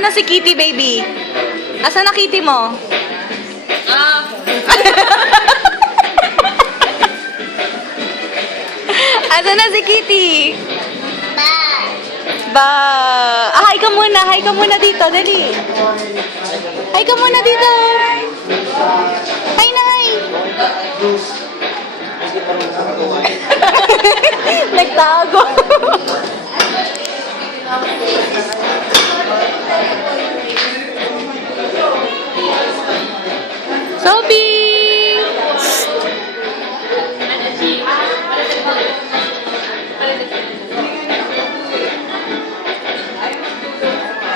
Asan na si Kitty, baby? Asan na Kitty mo? Asan na si Kitty? Ba. Hi ka muna. Hi ka muna dito. Dali. Hi ka muna dito. Hi na, hi. Nagtago. Sophie!